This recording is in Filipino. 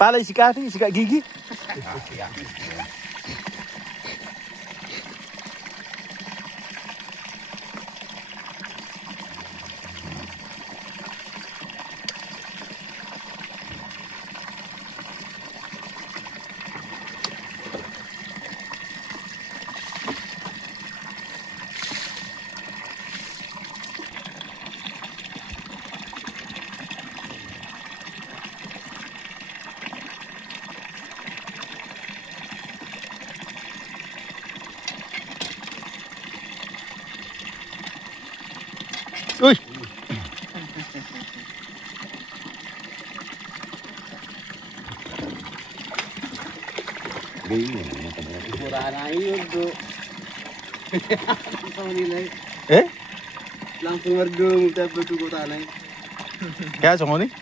Palay si Kati, si Kak Gigi. Uy! Mura na yun, bro. Sa nila Eh? langsung margo magtabag ko tanay. Kaya sa ni?